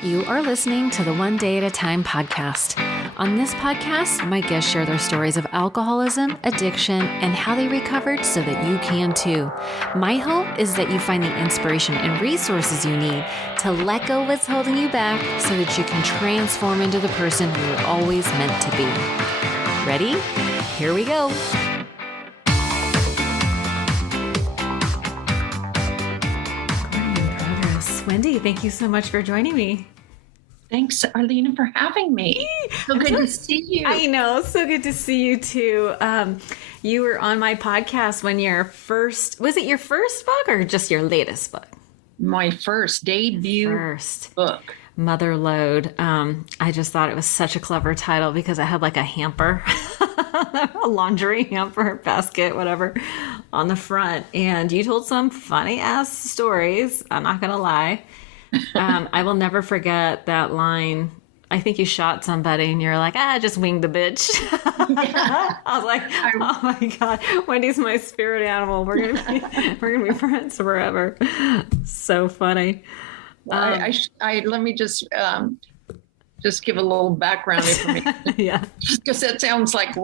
You are listening to the One Day at a Time podcast. On this podcast, my guests share their stories of alcoholism, addiction, and how they recovered so that you can too. My hope is that you find the inspiration and resources you need to let go of what's holding you back so that you can transform into the person you were always meant to be. Ready? Here we go. Wendy, thank you so much for joining me. Thanks, Arlena, for having me. So good to see you. I know. So good to see you too. You were on my podcast when was it your first book or just your latest book? My first debut book. Mother Load. I just thought it was such a clever title because I had like a hamper, a laundry hamper, basket, whatever, on the front. And you told some funny ass stories. I'm not going to lie. I will never forget that line. I think you shot somebody and you're like, just wing the bitch. Yeah. I was like, oh my God, Wendy's my spirit animal. We're gonna be friends forever. So funny. Let me just give a little background information. Yeah, because that sounds like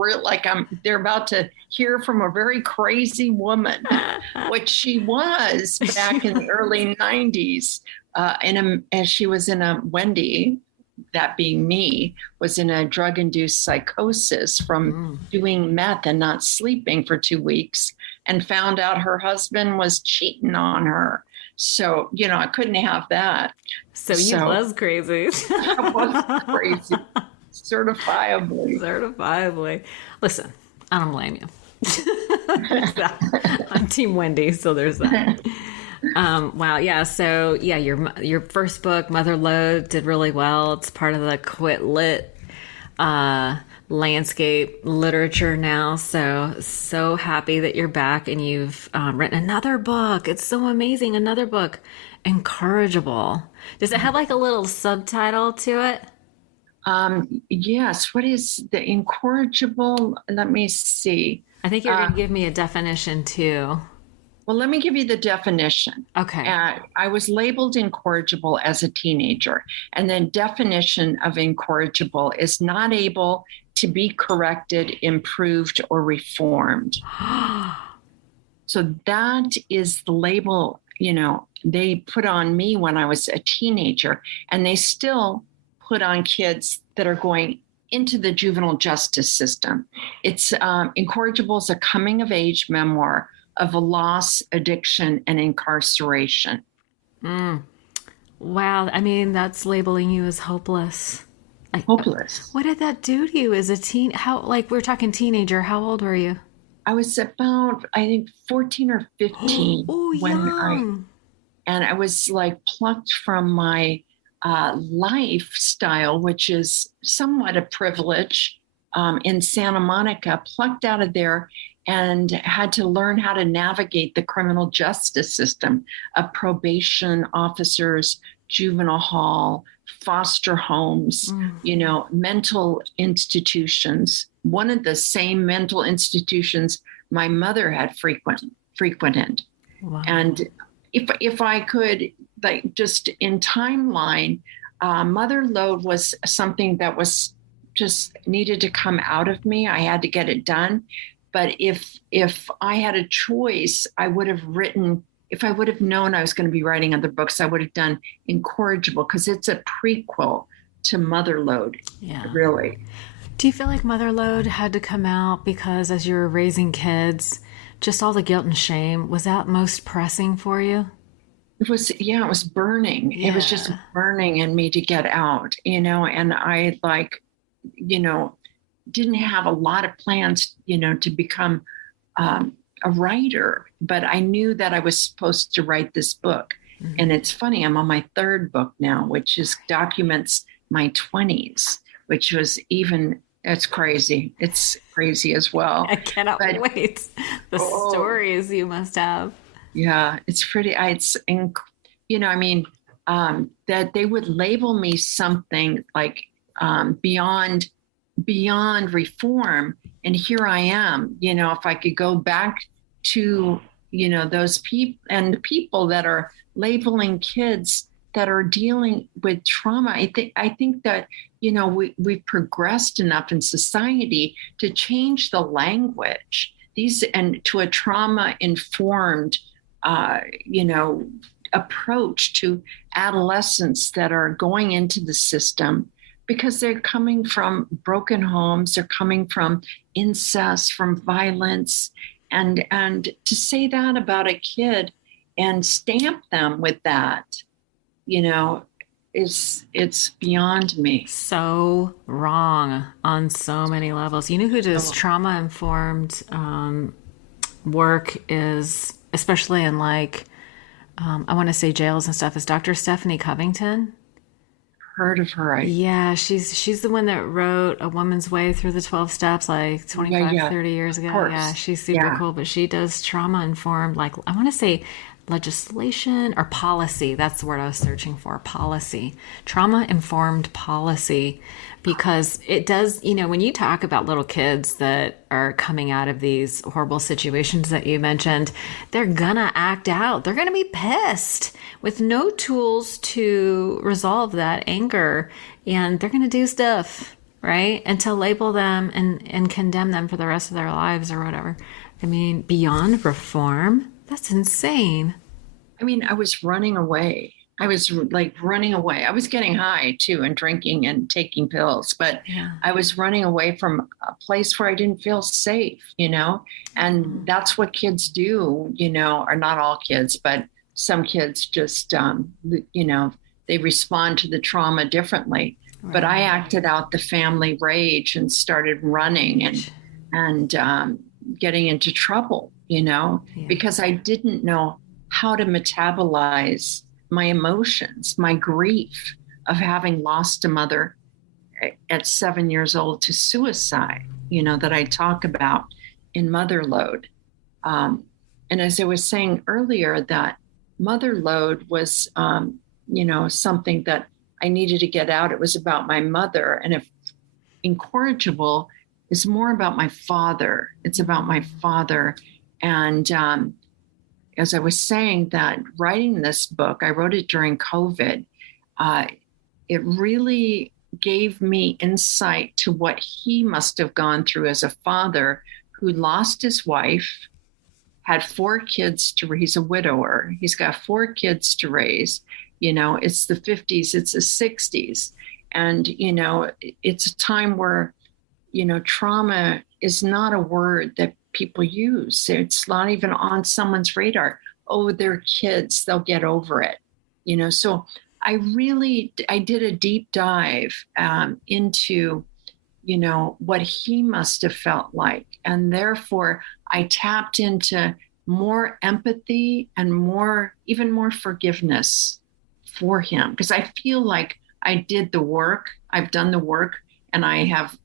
they're about to hear from a very crazy woman, which she was back in the early '90s. As she was in a Wendy, that being me, was in a drug-induced psychosis from doing meth and not sleeping for 2 weeks, and found out her husband was cheating on her. So, I couldn't have that. So you was crazy. I was crazy. Certifiably. Listen, I don't blame you. I'm Team Wendy, so there's that. Wow. Yeah. So your first book, Mother Load, did really well. It's part of the Quit Lit landscape literature now. So happy that you're back and you've written another book. It's so amazing. Another book, Incorrigible. Does it have like a little subtitle to it? Yes. What is the Incorrigible? Let me see. I think you're going to give me a definition too. Well, let me give you the definition. Okay. I was labeled incorrigible as a teenager, and the definition of incorrigible is not able to be corrected, improved, or reformed. So that is the label, they put on me when I was a teenager, and they still put on kids that are going into the juvenile justice system. It's Incorrigible is a coming of age memoir of a loss, addiction, and incarceration. Wow. I mean, that's labeling you as hopeless. Hopeless. What did that do to you as a teen? We're talking teenager. How old were you? I was about, I think, 14 or 15. Young. And I was like plucked from my lifestyle, which is somewhat a privilege, in Santa Monica, plucked out of there and had to learn how to navigate the criminal justice system of probation officers, juvenile hall, foster homes, mental institutions. One of the same mental institutions my mother had frequented. Wow. And if I could, just in timeline, Mother Load was something that was just needed to come out of me. I had to get it done. But if I had a choice, I would have written, if I would have known I was going to be writing other books, I would have done Incorrigible because it's a prequel to Mother Load. Yeah. Really. Do you feel like Mother Load had to come out because as you were raising kids, just all the guilt and shame, was that most pressing for you? It was burning. Yeah. It was just burning in me to get out, and I didn't have a lot of plans, to become a writer, but I knew that I was supposed to write this book. Mm-hmm. And it's funny, I'm on my third book now, which documents my 20s, which was it's crazy. It's crazy as well. I cannot wait. The stories you must have. Yeah, it's pretty, that they would label me something like beyond reform. And here I am, if I could go back to, those people and the people that are labeling kids that are dealing with trauma. I think that, we've progressed enough in society to change the language and to a trauma informed, approach to adolescents that are going into the system, because they're coming from broken homes, they're coming from incest, from violence, and to say that about a kid and stamp them with that, it's beyond me. So wrong on so many levels. You know who does trauma informed work is, especially in like, I want to say jails and stuff, is Dr. Stephanie Covington. Heard of her? Yeah, she's the one that wrote A Woman's Way Through the 12 Steps like 25, 30 years ago. Yeah, she's super cool, but she does trauma informed, like I want to say legislation or policy. That's the word I was searching for. Policy. Trauma informed policy, because it does, when you talk about little kids that are coming out of these horrible situations that you mentioned, they're gonna act out. They're gonna be pissed with no tools to resolve that anger, and they're gonna do stuff, right? And to label them and condemn them for the rest of their lives or whatever. I mean, beyond reform, that's insane. I mean, I was running away. I was like running away. I was getting high too and drinking and taking pills, but I was running away from a place where I didn't feel safe, and that's what kids do, or not all kids, but some kids just, they respond to the trauma differently. Right. But I acted out the family rage and started running and getting into trouble, because I didn't know how to metabolize my emotions, my grief of having lost a mother at 7 years old to suicide, that I talk about in Motherload. And as I was saying earlier, that Motherload was, something that I needed to get out. It was about my mother. And if Incorrigible is more about my father, it's about my father. And as I was saying, that writing this book, I wrote it during COVID. It really gave me insight to what he must have gone through as a father who lost his wife, had 4 kids he's a widower. He's got 4 kids to raise. It's the 50s, it's the 60s. And, it's a time where, trauma is not a word that people use. It's not even on someone's radar. Oh, they're kids, they'll get over it. So I did a deep dive into, what he must have felt like. And therefore I tapped into more empathy and even more forgiveness for him. Because I feel like I did the work, I've done the work, and I have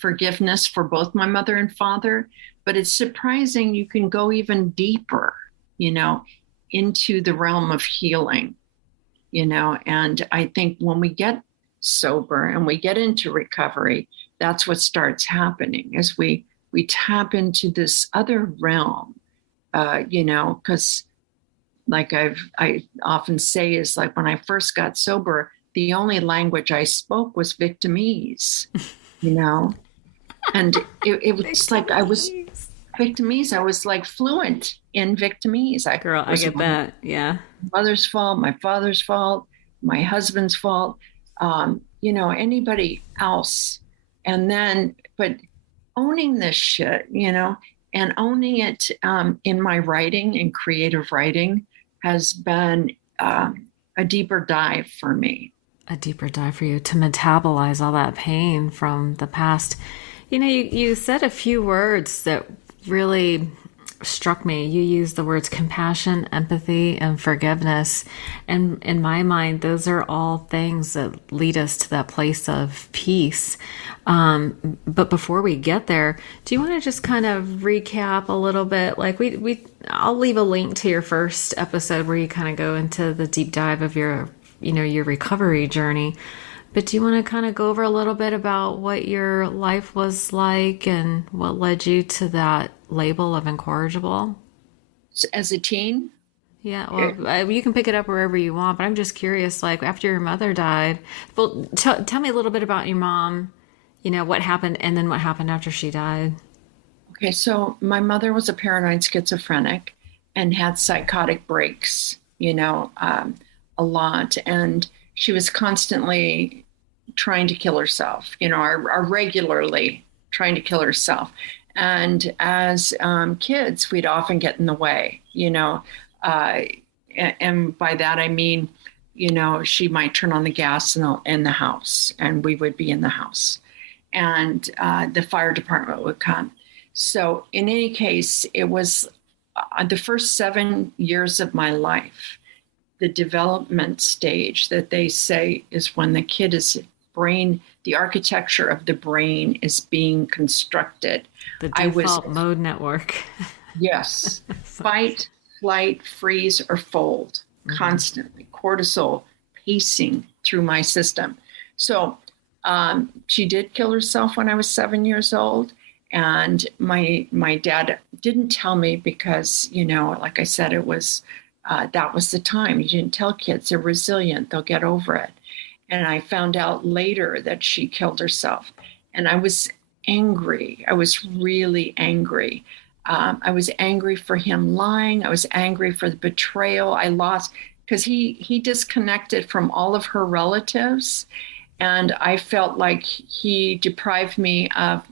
forgiveness for both my mother and father, but it's surprising you can go even deeper, into the realm of healing, and I think when we get sober and we get into recovery, that's what starts happening as we tap into this other realm, because like I often say is like when I first got sober, the only language I spoke was victimese, and it was like I was victimese. I was like fluent in victimese. I get that. Yeah. Mother's fault, my father's fault, my husband's fault, anybody else. And then, but owning this shit, and owning it in my writing and creative writing has been a deeper dive for me. A deeper dive for you to metabolize all that pain from the past. You said a few words that really struck me. You used the words compassion, empathy, and forgiveness. And in my mind, those are all things that lead us to that place of peace. But before we get there, do you want to just kind of recap a little bit? Like I'll leave a link to your first episode where you kind of go into the deep dive of your recovery journey. But do you want to kind of go over a little bit about what your life was like and what led you to that label of incorrigible? As a teen? Yeah, well, you can pick it up wherever you want, but I'm just curious, like after your mother died, well, tell me a little bit about your mom, what happened and then what happened after she died. Okay, so my mother was a paranoid schizophrenic and had psychotic breaks, a lot. And she was constantly trying to kill herself, or regularly trying to kill herself. And as kids, we'd often get in the way, uh, and by that I mean, she might turn on the gas in the house, and we would be in the house, and the fire department would come. So, in any case, it was the first 7 years of my life, the development stage that they say is when the kid is brain, the architecture of the brain is being constructed. The default mode network. Yes. Fight, flight, freeze, or fold, constantly. Cortisol pacing through my system. So she did kill herself when I was 7 years old. And my dad didn't tell me because, like I said, it was, that was the time. You didn't tell kids. They're resilient. They'll get over it. And I found out later that she killed herself. And I was angry. I was really angry. I was angry for him lying. I was angry for the betrayal. I lost because he disconnected from all of her relatives. And I felt like he deprived me of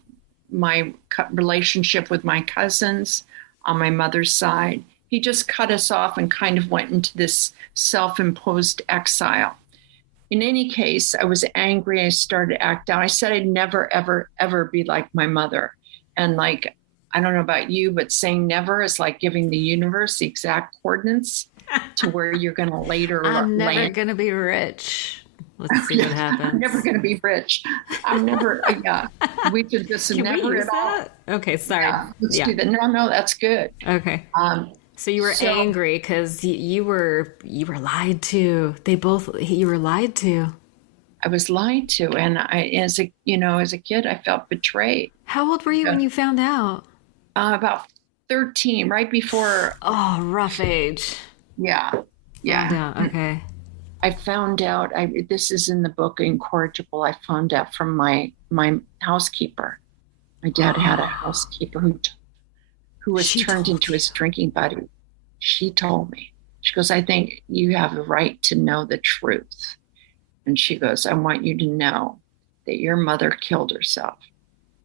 my relationship with my cousins on my mother's side. He just cut us off and kind of went into this self-imposed exile. In any case, I was angry. I started to act out. I said I'd never, ever, ever be like my mother. And like, I don't know about you, but saying never is like giving the universe the exact coordinates to where you're going to later I'm never land. going to be rich. Let's see what happens. I'm never going to be rich. I'm never, we should just Can never we use at all. that? Okay, sorry. Yeah, let's do that. No, that's good. Okay. So you were angry because you were lied to. You were lied to. I was lied to, and as a kid, I felt betrayed. How old were you when you found out? About 13, right before. Oh, rough age. Yeah. Okay. I found out. This is in the book Incorrigible. I found out from my housekeeper. My dad had a housekeeper who was turned into his drinking buddy. She told me. She goes, I think you have the right to know the truth. And she goes, I want you to know that your mother killed herself.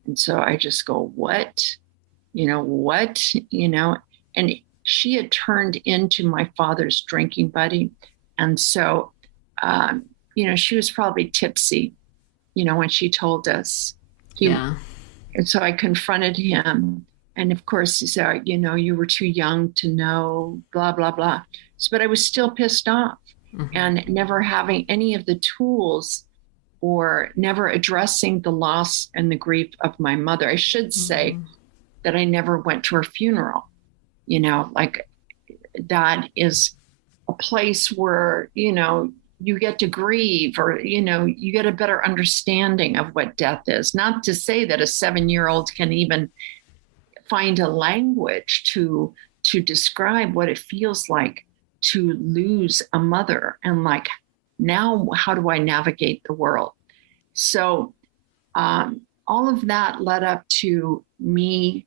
And so I just go, what? What? And she had turned into my father's drinking buddy. And so, she was probably tipsy, when she told us. And so I confronted him. And of course, he said, you were too young to know, blah, blah, blah. But I was still pissed off and never having any of the tools or never addressing the loss and the grief of my mother. I should say that I never went to her funeral. Like that is a place where, you get to grieve or, you get a better understanding of what death is. Not to say that a 7-year-old can even find a language to describe what it feels like to lose a mother and like, now how do I navigate the world? So all of that led up to me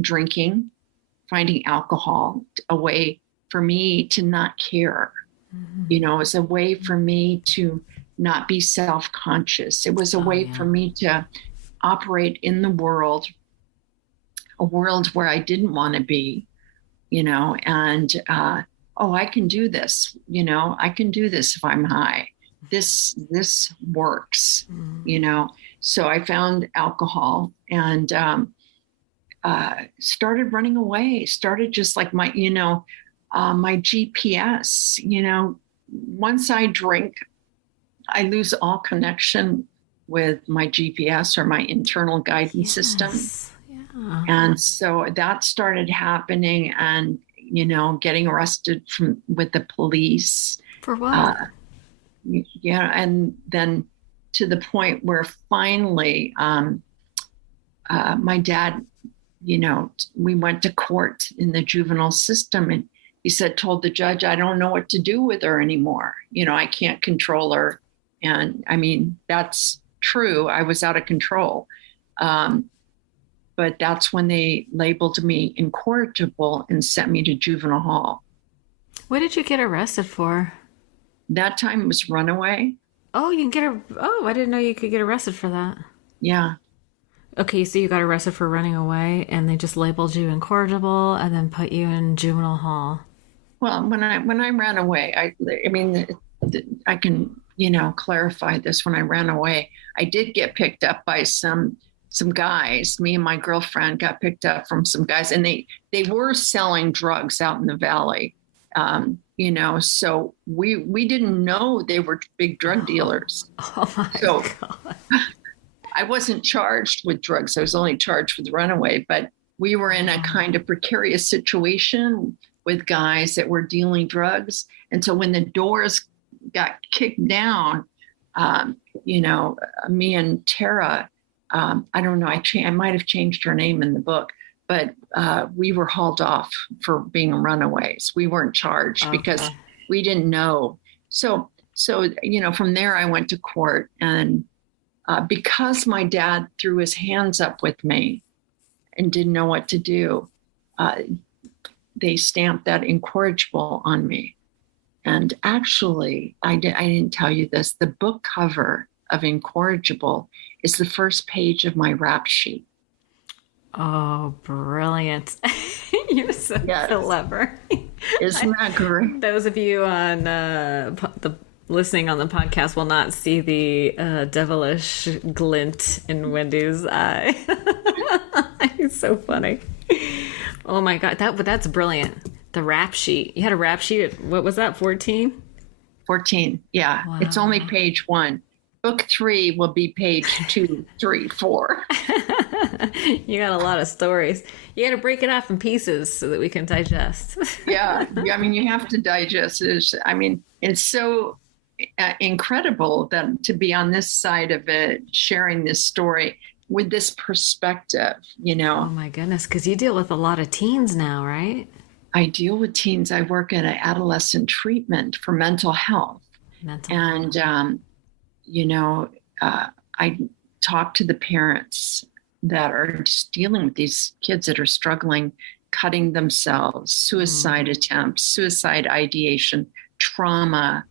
drinking, finding alcohol, a way for me to not care. As a way for me to not be self-conscious. It was a way for me to operate in the world, a world where I didn't want to be, and I can do this, I can do this if I'm high. This works, So I found alcohol and started running away, started just like my GPS, once I drink, I lose all connection with my GPS or my internal guidance system. Yeah. And so that started happening and, getting arrested with the police. For what? And then to the point where finally my dad we went to court in the juvenile system, and he told the judge, I don't know what to do with her anymore. I can't control her. And I mean, that's true. I was out of control. But that's when they labeled me incorrigible and sent me to juvenile hall. What did you get arrested for? That time it was runaway. Oh, I didn't know you could get arrested for that. Yeah. Okay, so you got arrested for running away, and they just labeled you incorrigible and then put you in juvenile hall. Well, when I ran away, I can, clarify this. When I ran away, I did get picked up by some guys. Me and my girlfriend got picked up from some guys, and they were selling drugs out in the valley. So we didn't know they were big drug dealers. Oh my God. I wasn't charged with drugs. I was only charged with runaway, but we were in a kind of precarious situation with guys that were dealing drugs. And so when the doors got kicked down, me and Tara, I don't know, I might have changed her name in the book, but we were hauled off for being runaways. We weren't charged because we didn't know. So, from there I went to court, and because my dad threw his hands up with me and didn't know what to do, they stamped that incorrigible on me. And actually, I didn't tell you this, the book cover of Incorrigible is the first page of my rap sheet. Oh, brilliant. You're so clever. Isn't that great? Those of you on listening on the podcast will not see the devilish glint in Wendy's eye. It's so funny. Oh my God, that's brilliant. The rap sheet. You had a rap sheet at, what was that, 14? 14, yeah. Wow. It's only page 1. Book 3 will be page 2, 3, 4. You got a lot of stories. You got to break it off in pieces so that we can digest. Yeah, I mean, you have to digest it. It's so incredible that to be on this side of it, sharing this story with this perspective, Oh my goodness, because you deal with a lot of teens now, right? I deal with teens. I work at an adolescent treatment for mental health. I talk to the parents that are just dealing with these kids that are struggling, cutting themselves, suicide attempts, suicide ideation, trauma,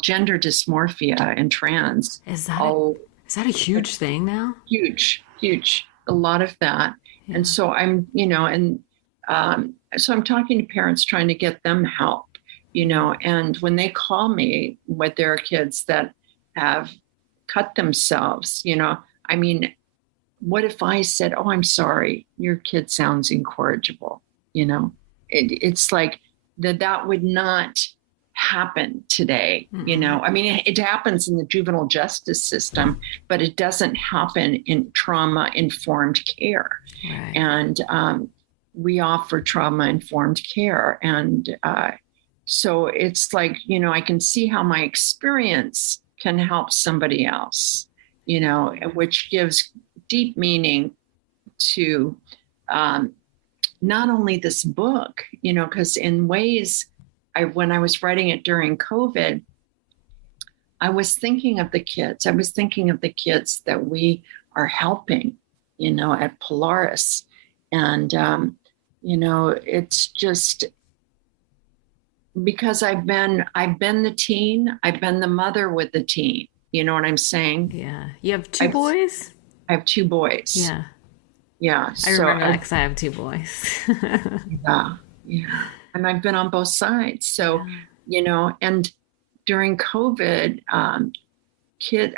gender dysmorphia and trans. Is that a huge thing now? Huge. A lot of that. Yeah. And so I'm talking to parents, trying to get them help, and when they call me with their kids that have cut themselves, what if I said, oh, I'm sorry, your kid sounds incorrigible, it's like that would not happen today. Mm-hmm. It happens in the juvenile justice system, but it doesn't happen in trauma-informed care. Right. And we offer trauma-informed care. And so it's like, I can see how my experience can help somebody else, which gives deep meaning to not only this book, because in ways, when I was writing it during COVID, I was thinking of the kids. I was thinking of the kids that we are helping, at Polaris. And, it's just because I've been the teen, I've been the mother with the teen. You know what I'm saying? Yeah. You have two boys? I have 2 boys. Yeah. Yeah. I remember that because I have 2 boys. Yeah. And I've been on both sides. So, and during COVID,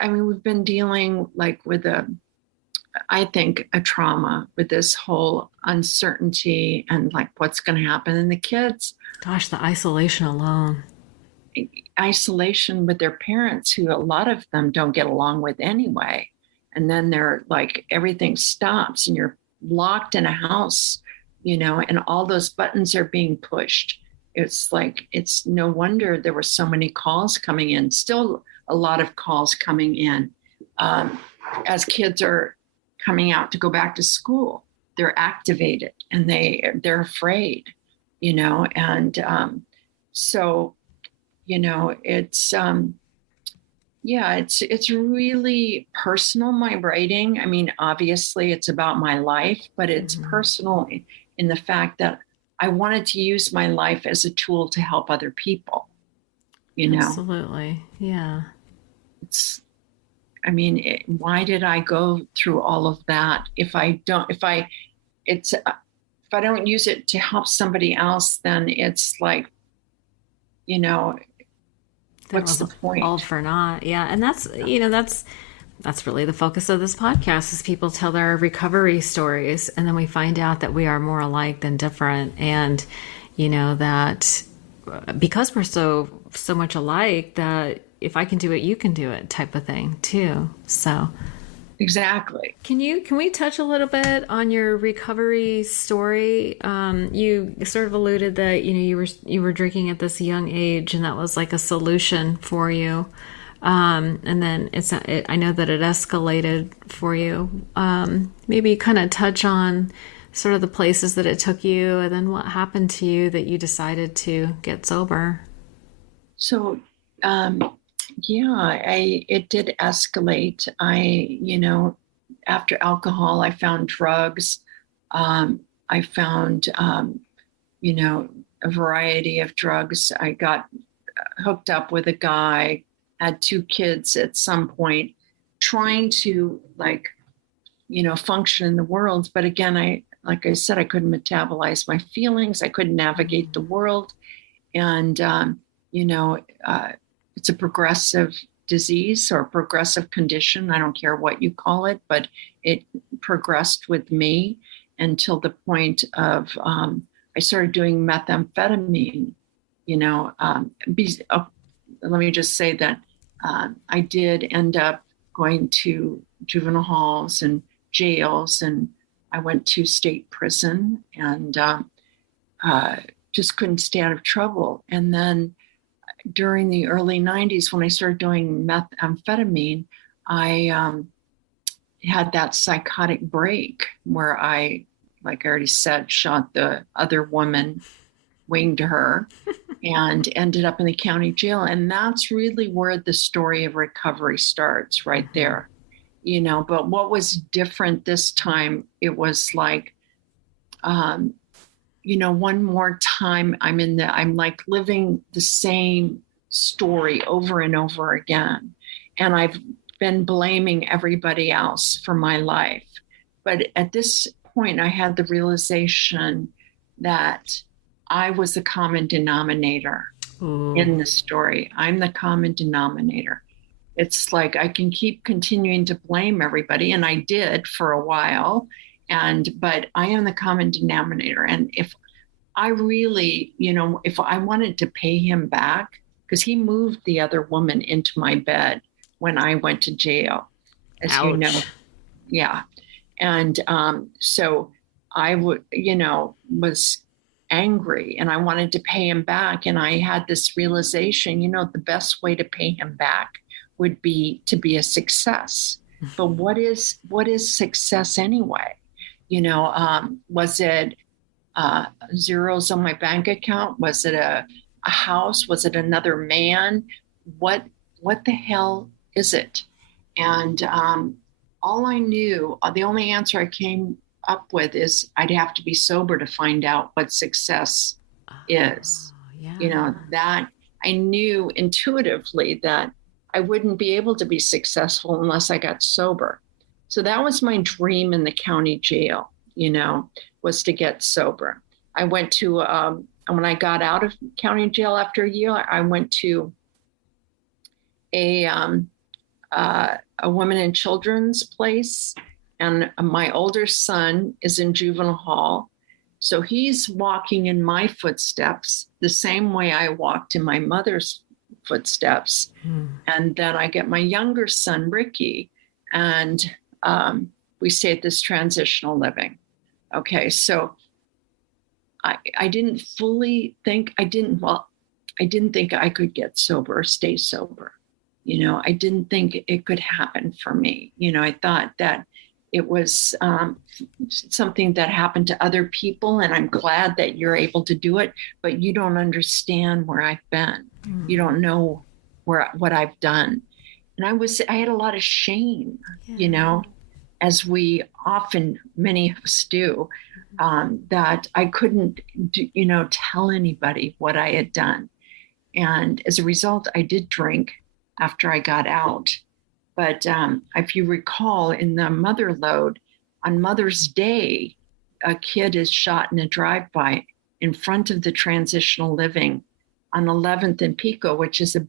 we've been dealing with a trauma with this whole uncertainty and what's going to happen. And the kids. Gosh, the isolation alone. Isolation with their parents, who a lot of them don't get along with anyway. And then they're everything stops and you're locked in a house, and all those buttons are being pushed. It's it's no wonder there were so many calls coming in, still a lot of calls coming in as kids are coming out to go back to school. they're activated and they're afraid, and so, it's it's really personal, my writing. I mean, obviously it's about my life, but it's personal in the fact that I wanted to use my life as a tool to help other people, Absolutely. Yeah. It's, I mean, why did I go through all of that if I don't use it to help somebody else, then it's like, what's the point? All for naught. Yeah. And that's really the focus of this podcast is people tell their recovery stories. And then we find out that we are more alike than different. And, that because we're so much alike, that if I can do it, you can do it type of thing too. So exactly. Can we touch a little bit on your recovery story? You sort of alluded that, you were drinking at this young age and that was like a solution for you. And then I know that it escalated for you. Maybe kind of touch on sort of the places that it took you and then what happened to you that you decided to get sober. So, it did escalate. After alcohol, I found drugs. I found, a variety of drugs. I got hooked up with a guy, had 2 kids at some point, trying to function in the world. But again, like I said, I couldn't metabolize my feelings. I couldn't navigate the world. And, it's a progressive disease or progressive condition. I don't care what you call it, but it progressed with me until the point of I started doing methamphetamine. Let me just say that I did end up going to juvenile halls and jails, and I went to state prison and just couldn't stay out of trouble. And then during the early 90s, when I started doing methamphetamine, I had that psychotic break where I, like I already said, shot the other woman, winged her, and ended up in the county jail. And that's really where the story of recovery starts, right there. But what was different this time, it was like, one more time I'm like living the same story over and over again. And I've been blaming everybody else for my life. But at this point, I had the realization that I was the common denominator in the story. I'm the common denominator. It's like I can keep continuing to blame everybody, and I did for a while. But I am the common denominator. And if I really, if I wanted to pay him back, because he moved the other woman into my bed when I went to jail, as Ouch. you know. Yeah. And so I would, was angry and I wanted to pay him back. And I had this realization, the best way to pay him back would be to be a success. But what is success anyway? Was it zeros on my bank account? Was it a house? Was it another man? What the hell is it? And all I knew, the only answer I came up with is I'd have to be sober to find out what success is. Yeah. That I knew intuitively that I wouldn't be able to be successful unless I got sober. So that was my dream in the county jail, was to get sober. I went to, when I got out of county jail after a year, I went to a women and children's place, and my older son is in juvenile hall. So he's walking in my footsteps the same way I walked in my mother's footsteps. And then I get my younger son, Ricky, and we stay at this transitional living. Okay, so I didn't fully think, I didn't think I could get sober or stay sober. I didn't think it could happen for me. I thought that it was something that happened to other people, and I'm glad that you're able to do it, but you don't understand where I've been. You don't know what I've done. And I had a lot of shame, as many of us do, that I couldn't tell anybody what I had done. And as a result, I did drink after I got out. But if you recall, in the mother lode, on Mother's Day, a kid is shot in a drive-by in front of the transitional living on 11th and Pico, which is it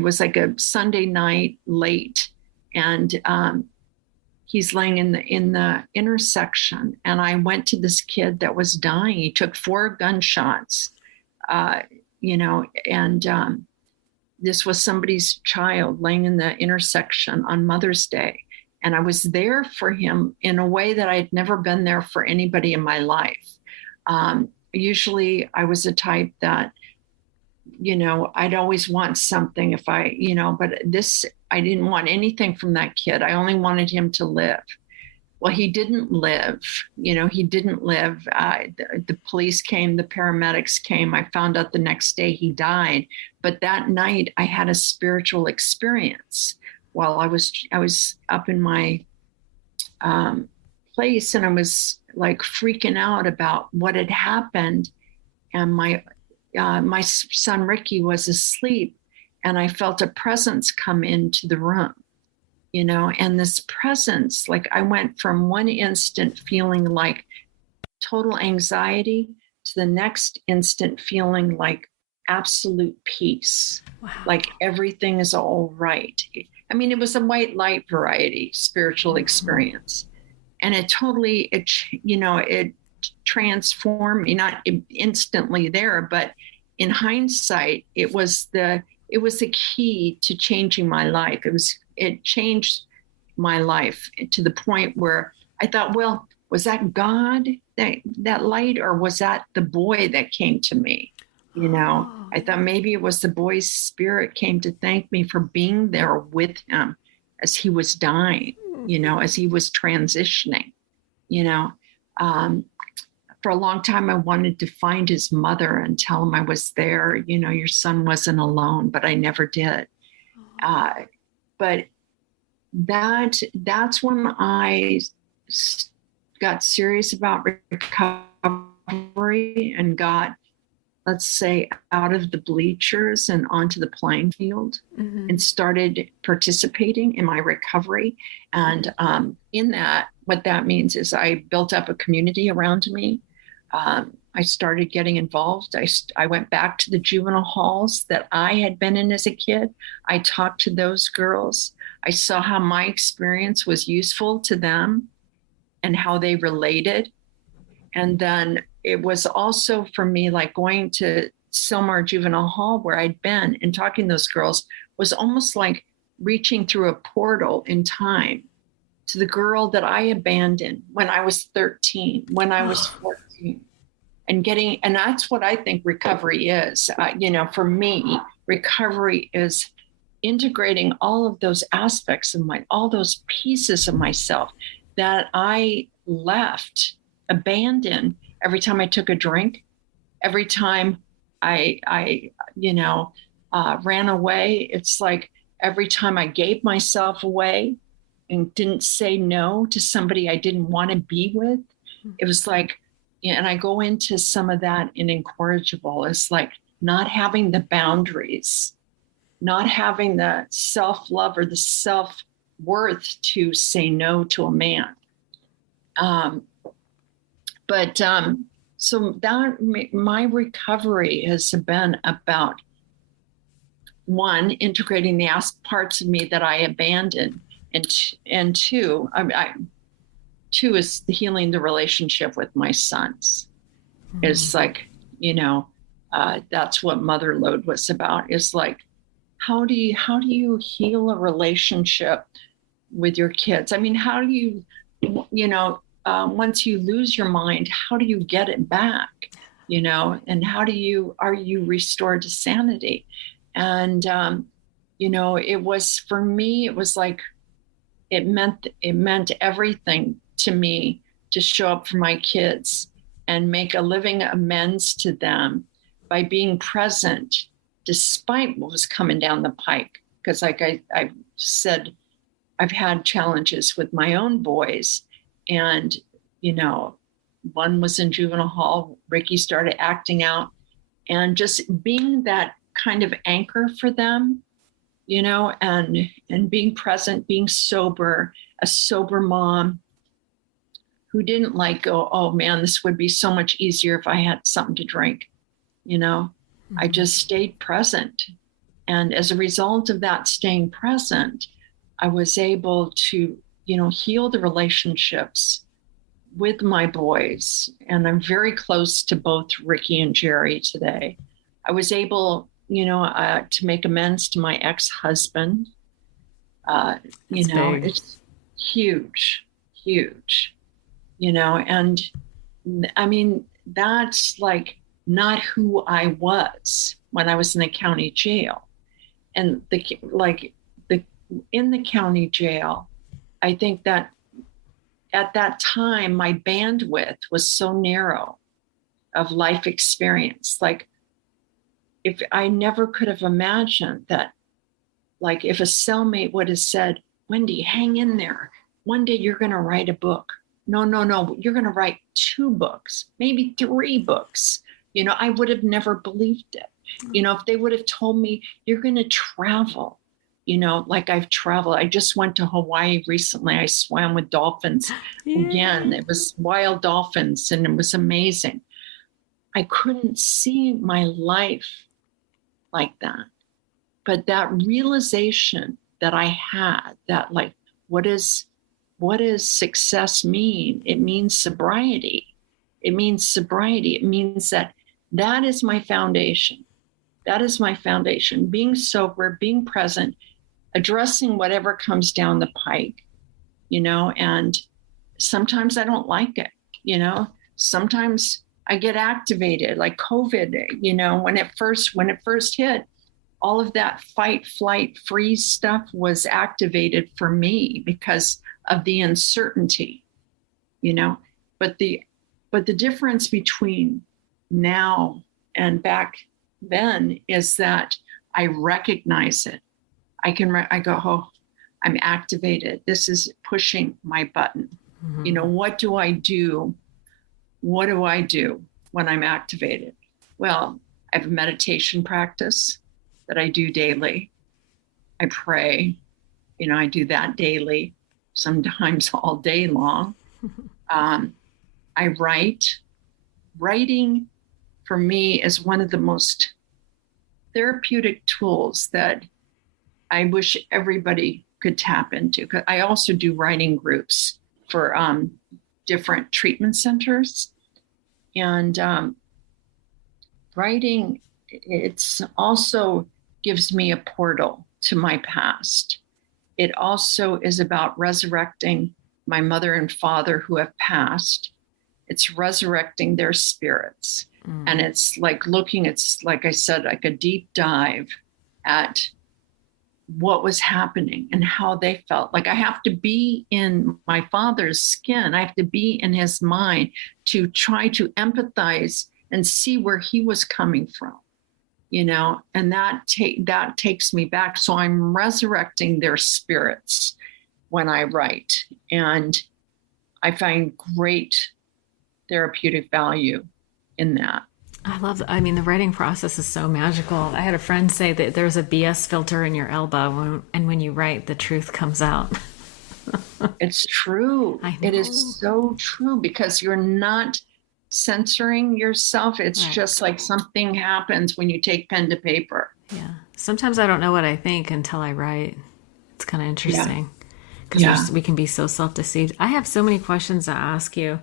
was like a Sunday night late. And he's laying in the intersection. And I went to this kid that was dying. He took 4 gunshots, this was somebody's child laying in the intersection on Mother's Day. And I was there for him in a way that I'd never been there for anybody in my life. Usually I was a type that, I'd always want something but I didn't want anything from that kid. I only wanted him to live. Well, he didn't live. He didn't live. The police came, the paramedics came. I found out the next day he died. But that night I had a spiritual experience while I was up in my place, and I was like freaking out about what had happened. And my son Ricky was asleep, and I felt a presence come into the room. And this presence, like I went from one instant feeling like total anxiety to the next instant feeling like absolute peace. Wow. Like everything is all right. I mean, it was a white light variety spiritual experience. And it totally, it transformed me, not instantly there, but in hindsight, it was the key to changing my life. It changed my life to the point where I thought, well, was that God, that light, or was that the boy that came to me? I thought maybe it was the boy's spirit came to thank me for being there with him as he was dying, as he was transitioning, For a long time, I wanted to find his mother and tell him I was there. Your son wasn't alone, but I never did. But that's when I got serious about recovery and got, let's say, out of the bleachers and onto the playing field, and started participating in my recovery. And in that, what that means is I built up a community around me. I started getting involved. I went back to the juvenile halls that I had been in as a kid. I talked to those girls. I saw how my experience was useful to them and how they related. And then it was also for me, like going to Sylmar Juvenile Hall where I'd been and talking to those girls was almost like reaching through a portal in time to the girl that I abandoned when I was 13, when I was 14. And that's what I think recovery is. For me, recovery is integrating all of those aspects of all those pieces of myself that I left, abandoned every time I took a drink, every time I ran away. It's like every time I gave myself away and didn't say no to somebody I didn't want to be with. It was like, and I go into some of that in Incorrigible. It's like not having the boundaries, not having the self-love or the self-worth to say no to a man. So that my recovery has been about, one, integrating the parts of me that I abandoned, and two is healing the relationship with my sons. It's like, that's what Mother Lode was about. It's like, how do you heal a relationship with your kids? I mean, how do you, once you lose your mind, how do you get it back? And are you restored to sanity? And it was, for me, it was like, it meant everything to me to show up for my kids and make a living amends to them by being present despite what was coming down the pike. Because like I said, I've had challenges with my own boys, and, one was in juvenile hall. Ricky started acting out, and just being that kind of anchor for them, and being present, being sober, a sober mom who didn't go, oh man, this would be so much easier if I had something to drink. I just stayed present. And as a result of that staying present, I was able to, heal the relationships with my boys. And I'm very close to both Ricky and Jerry today. I was able, to make amends to my ex-husband. It's huge, and I mean, that's like not who I was when I was in the county jail. And in the county jail, I think that at that time, my bandwidth was so narrow of life experience. Like, if I never could have imagined that, like, if a cellmate would have said, Wendy, hang in there. One day you're going to write a book. No, you're going to write 2 books, maybe 3 books. I would have never believed it. If they would have told me you're going to travel, like I've traveled. I just went to Hawaii recently. I swam with dolphins again. It was wild dolphins, and it was amazing. I couldn't see my life like that. But that realization that I had, that like, what does success mean? It means sobriety. It means that is my foundation. That is my foundation. Being sober, being present, addressing whatever comes down the pike, and sometimes I don't like it, sometimes I get activated, like COVID, when it first hit, all of that fight, flight, freeze stuff was activated for me because of the uncertainty, but the difference between now and back then is that I recognize it. I go, oh, I'm activated. This is pushing my button. Mm-hmm. What do I do? What do I do when I'm activated? Well, I have a meditation practice that I do daily. I pray, I do that daily, sometimes all day long. I write. Writing for me is one of the most therapeutic tools that I wish everybody could tap into. 'Cause I also do writing groups for different treatment centers. And writing, it's also gives me a portal to my past. It also is about resurrecting my mother and father who have passed. It's resurrecting their spirits. And it's like it's like I said, like a deep dive at what was happening and how they felt. Like I have to be in my father's skin. I have to be in his mind to try to empathize and see where he was coming from, and that takes me back. So I'm resurrecting their spirits when I write, and I find great therapeutic value in that. The writing process is so magical. I had a friend say that there's a BS filter in your elbow, and when you write, the truth comes out. It's true. It is so true, because you're not censoring yourself. It's right. Just like something happens when you take pen to paper. Yeah. Sometimes I don't know what I think until I write. It's kind of interesting, because we can be so self-deceived. I have so many questions to ask you.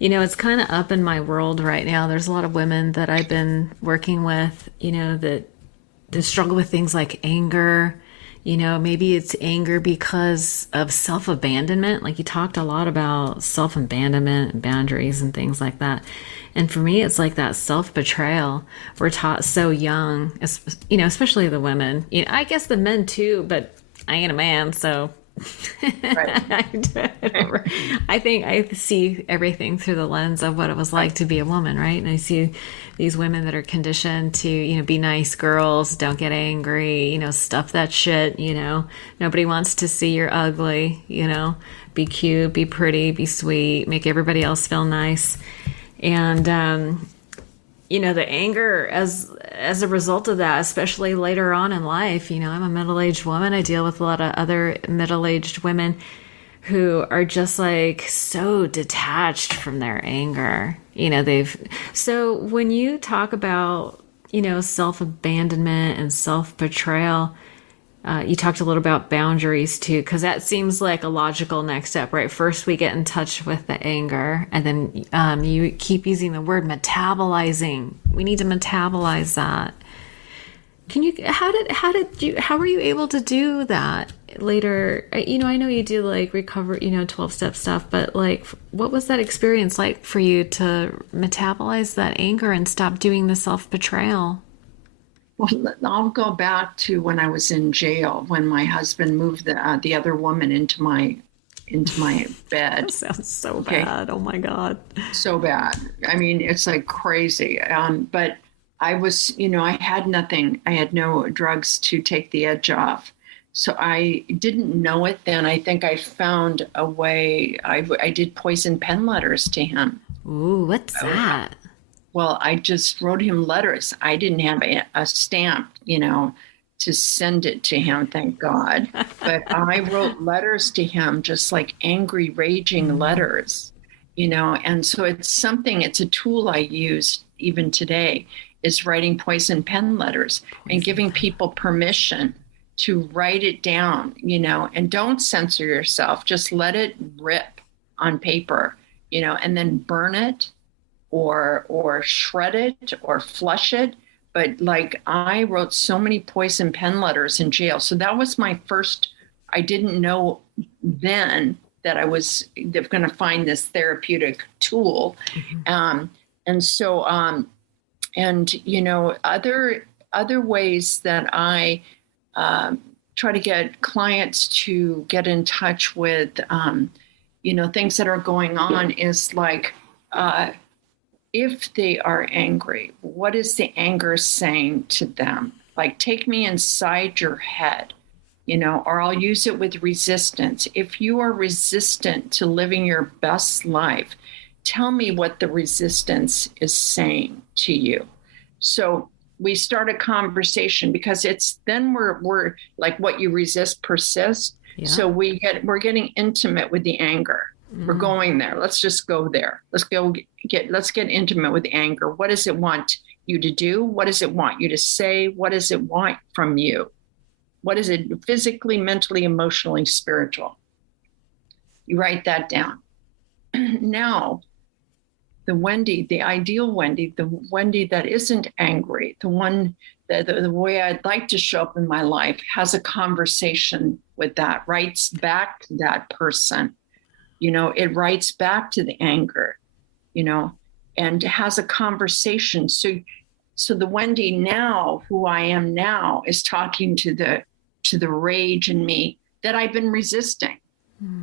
It's kind of up in my world right now. There's a lot of women that I've been working with, that struggle with things like anger, Maybe it's anger because of self-abandonment. Like you talked a lot about self-abandonment and boundaries and things like that. And for me, it's like that self-betrayal. We're taught so young, especially the women. I guess the men too, but I ain't a man, so Right. I think I see everything through the lens of what it was like to be a woman, right? And I see these women that are conditioned to, be nice girls, don't get angry, stuff that shit, nobody wants to see you're ugly, be cute, be pretty, be sweet, make everybody else feel nice. And, the anger as a result of that, especially later on in life, I'm a middle-aged woman. I deal with a lot of other middle-aged women who are just like so detached from their anger. So when you talk about, self-abandonment and self-betrayal, you talked a little about boundaries too, because that seems like a logical next step, right? First, we get in touch with the anger, and then you keep using the word metabolizing. We need to metabolize that. How were you able to do that later? I know you do like recover, 12-step stuff, but like, what was that experience like for you to metabolize that anger and stop doing the self-betrayal? Well, I'll go back to when I was in jail, when my husband moved the other woman into my bed. That sounds so bad. Oh my God. So bad. I mean, it's like crazy. But I was, I had nothing. I had no drugs to take the edge off. So I didn't know it then. I think I found a way. I did poison pen letters to him. Ooh, what's that? Well, I just wrote him letters. I didn't have a stamp, to send it to him, thank God. But I wrote letters to him, just like angry, raging letters, and so it's a tool I use even today, is writing poison pen letters and giving people permission to write it down, and don't censor yourself. Just let it rip on paper, and then burn it or shred it or flush it. But like, I wrote so many poison pen letters in jail. So that was my first. I didn't know then that I was going to find this therapeutic tool. Mm-hmm. Other ways that I try to get clients to get in touch with, things that are going on is like, if they are angry, what is the anger saying to them? Like, take me inside your head, or I'll use it with resistance. If you are resistant to living your best life, tell me what the resistance is saying to you. So we start a conversation, because we're like, what you resist persists. Yeah. So we're getting intimate with the anger. We're going there. Let's just go there. Let's get intimate with anger. What does it want you to do? What does it want you to say? What does it want from you? What is it physically, mentally, emotionally, spiritual? You write that down. Now, the ideal Wendy, the Wendy that isn't angry, the one that the way I'd like to show up in my life, has a conversation with that, writes back to that person. It writes back to the anger, and has a conversation. So the Wendy now, who I am now, is talking to the rage in me that I've been resisting.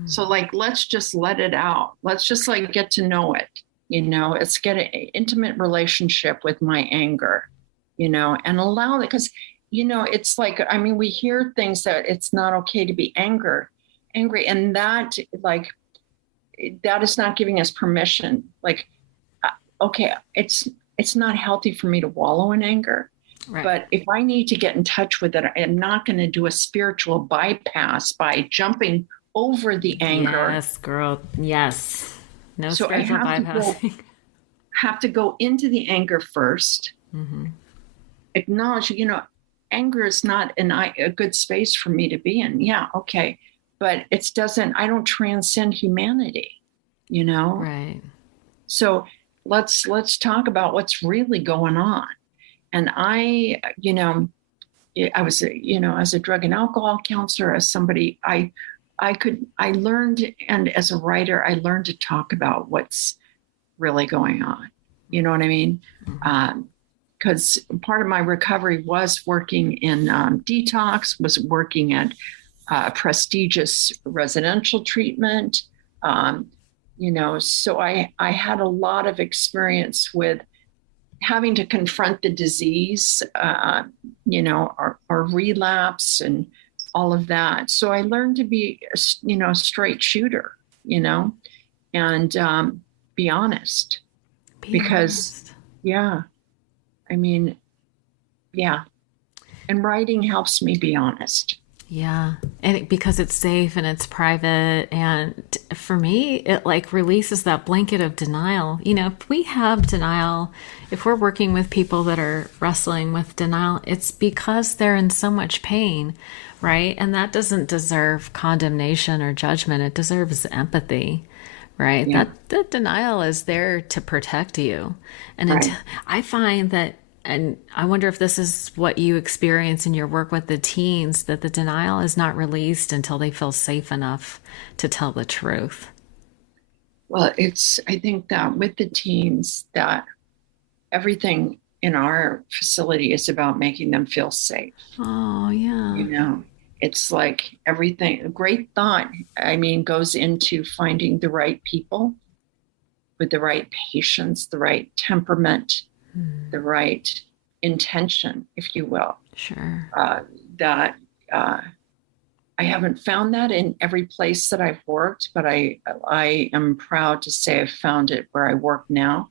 So like, let's just let it out. Let's just like get to know it. Let's get an intimate relationship with my anger, and allow it. Because, it's like, I mean, we hear things that it's not okay to be angry. And that, like, that is not giving us permission. Like, okay, it's not healthy for me to wallow in anger. Right. But if I need to get in touch with it, I'm not going to do a spiritual bypass by jumping over the anger. Yes, girl. Yes. No spiritual bypass. Have to go into the anger first. Mm-hmm. Acknowledge, anger is not a good space for me to be in. Yeah, okay. But I don't transcend humanity, Right. So let's talk about what's really going on. And I, I was, as a drug and alcohol counselor, as somebody, I learned, and as a writer, I learned to talk about what's really going on. You know what I mean? Because part of my recovery was working in detox, was working at prestigious residential treatment. So I had a lot of experience with having to confront the disease, or relapse and all of that. So I learned to be, a straight shooter, and be honest. Because, yeah, I mean, yeah. And writing helps me be honest. Yeah. And because it's safe and it's private. And for me, it like releases that blanket of denial. If we have denial, if we're working with people that are wrestling with denial, it's because they're in so much pain, right? And that doesn't deserve condemnation or judgment. It deserves empathy, right? Yeah. That denial is there to protect you. And Right. I find that, and I wonder if this is what you experience in your work with the teens, that the denial is not released until they feel safe enough to tell the truth. Well, I think that with the teens, that everything in our facility is about making them feel safe. Oh, yeah. It's like everything, great thought, goes into finding the right people with the right patience, the right temperament, the right intention, if you will. Sure. That I haven't found that in every place that I've worked, but I am proud to say I've found it where I work now.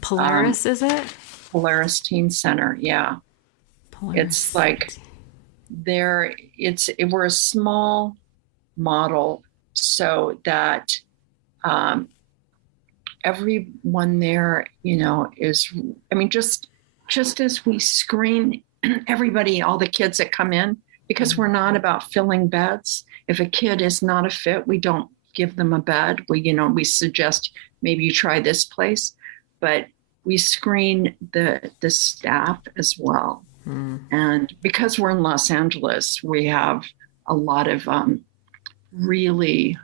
Polaris, is it? Polaris Teen Center, yeah. Polaris. It's like we're a small model, so that everyone there, is, just as we screen everybody, all the kids that come in, because we're not about filling beds. If a kid is not a fit, we don't give them a bed. We suggest maybe you try this place, but we screen the staff as well. And because we're in Los Angeles, we have a lot of really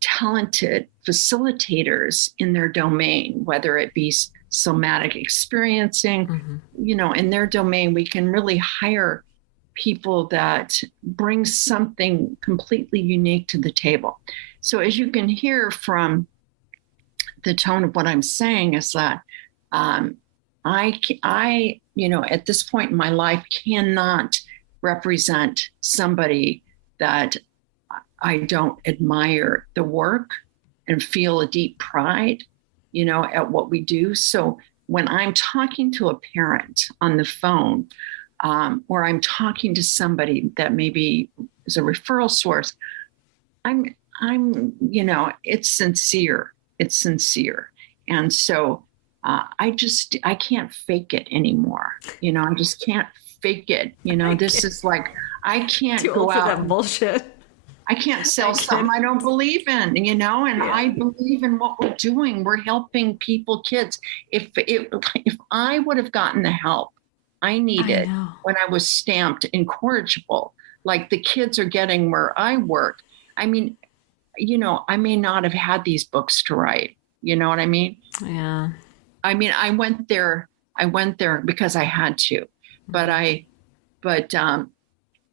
talented facilitators in their domain, whether it be somatic experiencing, in their domain, we can really hire people that bring something completely unique to the table. So as you can hear from the tone of what I'm saying is that I, at this point in my life cannot represent somebody that I don't admire the work and feel a deep pride, at what we do. So when I'm talking to a parent on the phone, or I'm talking to somebody that maybe is a referral source, I'm, it's sincere. It's sincere. And so I can't fake it anymore. I just can't fake it. This is like, I can't go out. That bullshit. I can't sell something I don't believe in, and I believe in what we're doing. We're helping people, kids. If I would have gotten the help I needed when I was stamped incorrigible, like the kids are getting where I work, I may not have had these books to write. You know what I mean? Yeah. I went there because I had to, but I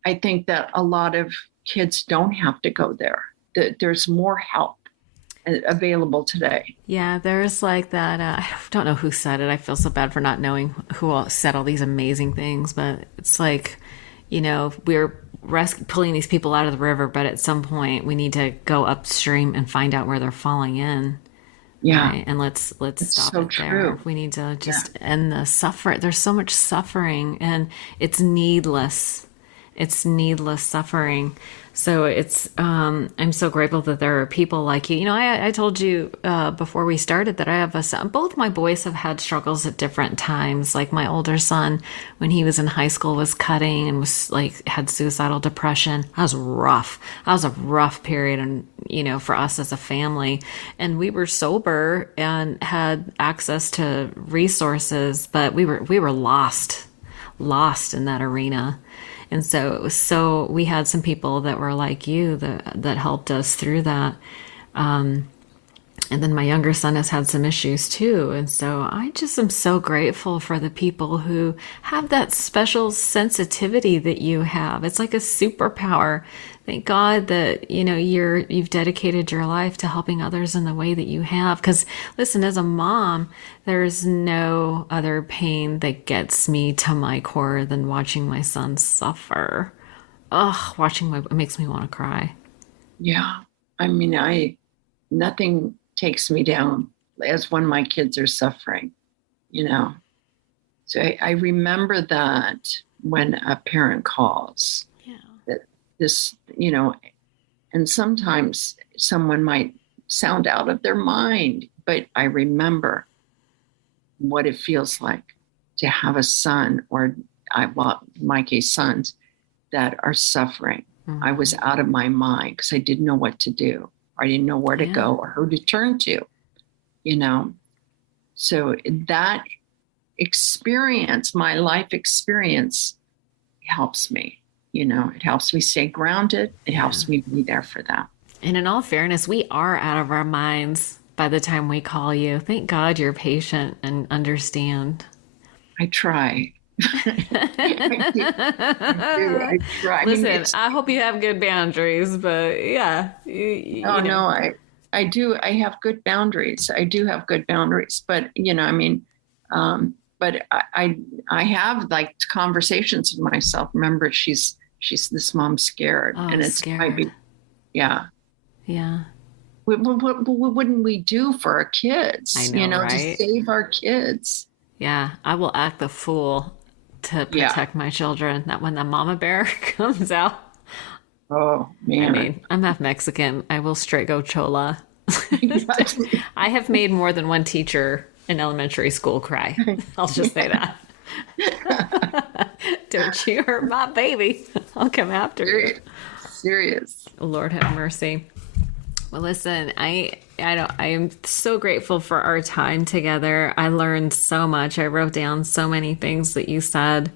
think that a lot of kids don't have to go there. There's more help available today. Yeah, there's like that. I don't know who said it. I feel so bad for not knowing who said all these amazing things, but it's like, we're pulling these people out of the river, but at some point we need to go upstream and find out where they're falling in. Yeah. Right? And let's stop so it there. true. We need to just end the suffering. There's so much suffering, and it's needless. It's needless suffering. So I'm so grateful that there are people like you. I told you before we started that I have a son. Both my boys have had struggles at different times. Like my older son, when he was in high school, was cutting and was had suicidal depression. That was rough. That was a rough period, and for us as a family. And we were sober and had access to resources, but we were lost lost in that arena. And so it was so, we had some people that were like you that helped us through that. And then my younger son has had some issues too. And so I just am so grateful for the people who have that special sensitivity that you have. It's like a superpower. Thank God that, you've dedicated your life to helping others in the way that you have. Because listen, as a mom, there's no other pain that gets me to my core than watching my son suffer. Ugh, it makes me want to cry. Yeah. I mean, nothing takes me down as when my kids are suffering, So I remember that when a parent calls, that this, and sometimes someone might sound out of their mind, but I remember what it feels like to have a son in my case, sons that are suffering. Mm-hmm. I was out of my mind because I didn't know what to do. I didn't know where to go or who to turn to, So that experience, my life experience, helps me, it helps me stay grounded. It helps me be there for them. And in all fairness, we are out of our minds by the time we call you. Thank God you're patient and understand. I try. I try. Listen, I hope you have good boundaries, but yeah. No, I do. I have good boundaries. I do have good boundaries, but but I have like conversations with myself. Remember, she's this mom's scared, and it's scared. Yeah. What wouldn't we do for our kids? I know, right? To save our kids. Yeah, I will act the fool to protect my children. That when the mama bear comes out. Oh, man. I mean, I'm half Mexican. I will straight go chola. I have made more than one teacher in elementary school cry. I'll just say that. Don't you hurt my baby. I'll come after you. Serious. Lord have mercy. Well, listen, I am so grateful for our time together. I learned so much. I wrote down so many things that you said.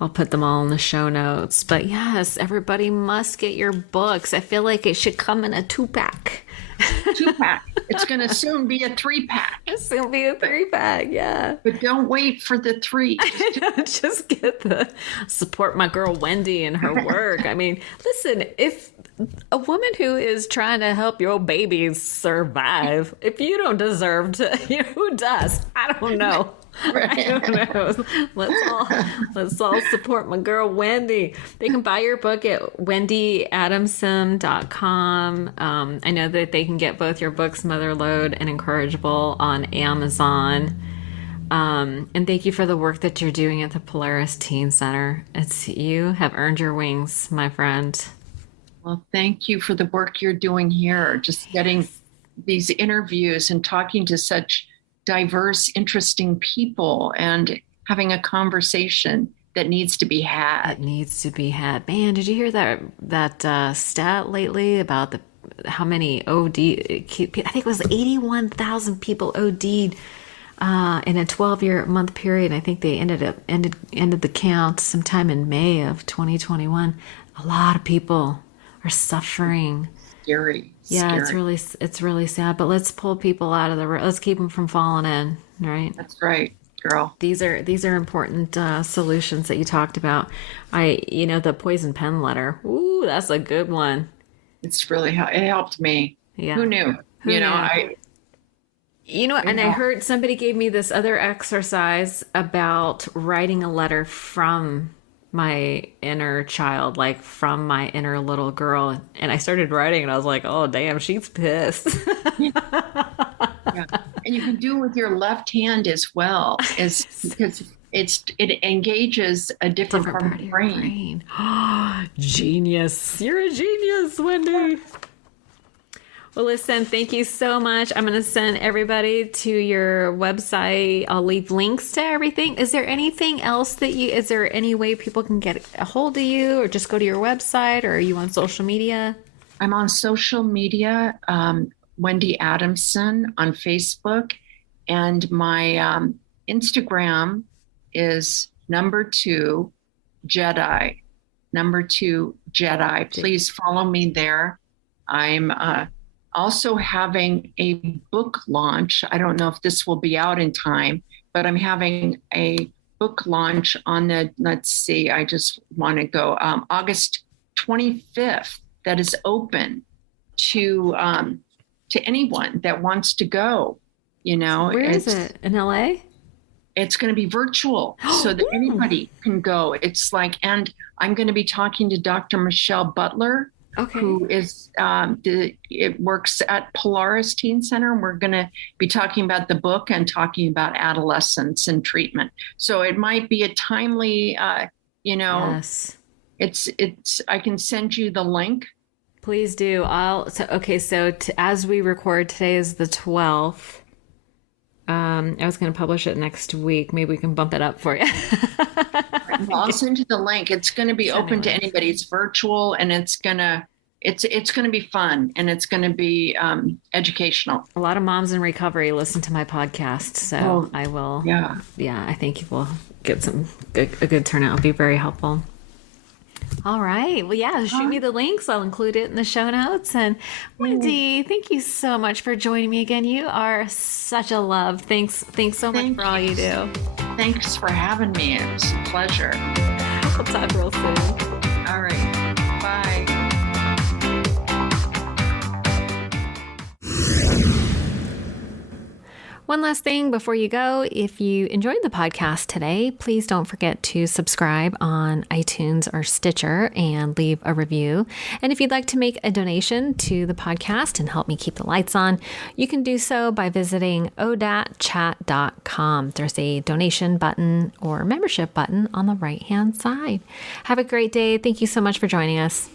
I'll put them all in the show notes. But yes, everybody must get your books. I feel like it should come in a 2-pack. 2-pack. It's going to soon be a 3-pack. It'll soon be a 3-pack, yeah. But don't wait for the 3. Just get support my girl Wendy and her work. I mean, listen, if a woman who is trying to help your babies survive, if you don't deserve to, who does? I don't know. Right. I don't know. Let's all support my girl Wendy. They can buy your book at wendyadamson.com. I know that they can get both your books, Motherload and Incorrigible, on Amazon. And thank you for the work that you're doing at the Polaris Teen Center. You have earned your wings, my friend. Well, thank you for the work you're doing here. Just getting these interviews and talking to such diverse, interesting people and having a conversation that needs to be had. It needs to be had. Man, did you hear that stat lately about how many OD? I think it was 81,000 people OD'd in a 12-month period. I think they ended the count sometime in May of 2021. A lot of people are suffering. Scary. Yeah, Scary. it's really sad. But let's pull people out of let's keep them from falling in. Right. That's right, girl. These are important solutions that you talked about. The poison pen letter. Ooh, that's a good one. It's really it helped me. Yeah. Who knew? I heard somebody gave me this other exercise about writing a letter from my inner child, like from my inner little girl. And I started writing and I was like, oh, damn, she's pissed. Yeah. And you can do it with your left hand as well, because it engages a different part of the brain. Genius. You're a genius, Wendy. Well, listen, thank you so much. I'm going to send everybody to your website. I'll leave links to everything. Is there anything else is there any way people can get a hold of you, or just go to your website, or are you on social media? I'm on social media, Wendy Adamson on Facebook, and my Instagram is number 2, Jedi. Number 2, Jedi. Please follow me there. I'm also having a book launch. I don't know if this will be out in time, but I'm having a book launch on the, let's see, I just want to go, August 25th, that is open to anyone that wants to go. You know, where is it? In LA? It's going to be virtual so that anybody can go. It's like, and I'm going to be talking to Dr. Michelle Butler, who is, it works at Polaris Teen Center. And we're going to be talking about the book and talking about adolescence and treatment. So it might be a timely, Yes. It's, I can send you the link. Please do. As we record, today is the 12th. I was going to publish it next week. Maybe we can bump it up for you. Well, I'll send you the link. It's going to be open to anybody. It's virtual, and it's going to be fun, and it's going to be educational. A lot of moms in recovery listen to my podcast, so I will. Yeah, I think you will get a good turnout. It'll be very helpful. All right. Well, yeah, shoot me the links. I'll include it in the show notes. And Wendy, thank you so much for joining me again. You are such a love. Thanks so much for all you do. Thanks for having me. It was a pleasure. We'll talk real soon. All right. Bye. One last thing before you go, if you enjoyed the podcast today, please don't forget to subscribe on iTunes or Stitcher and leave a review. And if you'd like to make a donation to the podcast and help me keep the lights on, you can do so by visiting odatchat.com. There's a donation button or membership button on the right-hand side. Have a great day. Thank you so much for joining us.